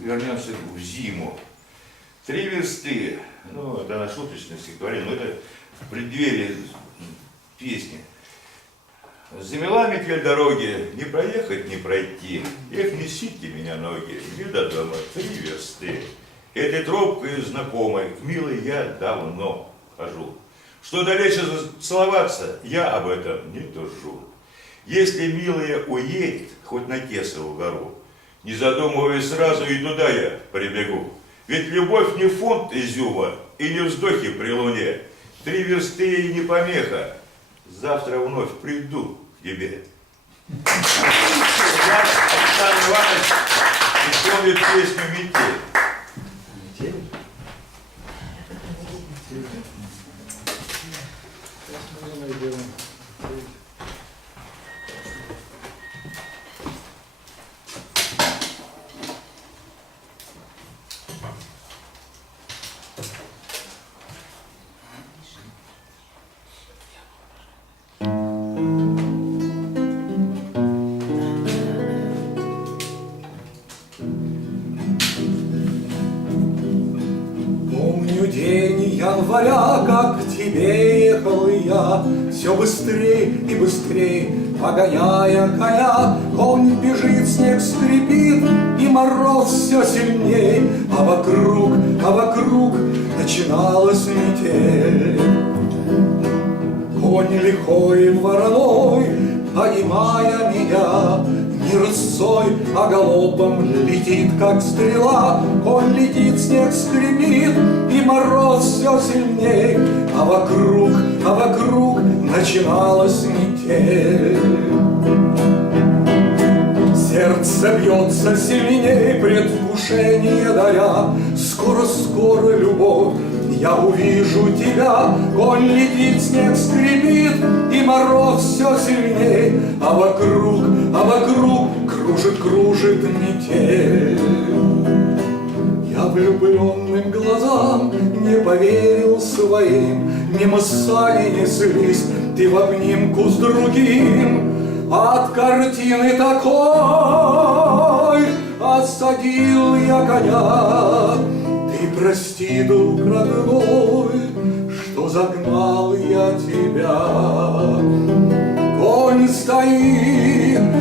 вернемся в зиму. 3 версты, ну, это на шуточности говорили, но это в преддверии песни. Замела метель дороги, не проехать, не пройти. Эх, несите меня ноги, мне до дома 3 версты. Этой тропкой знакомой, к милой я давно хожу. Что далече целоваться, я об этом не тужу. Если милая уедет, хоть на Тесову гору, не задумываясь сразу, и туда я прибегу. Ведь любовь не фунт изюма и не вздохи при луне. 3 версты и не помеха. Завтра вновь приду к тебе. Александр Иванович исполнит песню «Метель». Метель? Сейчас мы ее найдем. День января, как к тебе ехал я, все быстрей и быстрей, погоняя коня. Конь бежит, снег скрипит, и мороз все сильней, а вокруг начиналась метель. Конь лихой вороной, поймая меня, не рысцой, а галопом летит, как стрела. Конь летит, снег скрипит, и мороз все сильней, а вокруг начиналась метель. Сердце бьется сильней, предвкушение даря. Скоро, любовь, я увижу тебя. Конь летит, снег скрипит, и мороз все сильней, а вокруг кружит метель. Я влюбленным глазам не поверил своим, мимо сани неслись, ты в обнимку с другим. От картины такой осадил я коня. Ты прости, друг родной, что загнал я тебя. Конь стоит,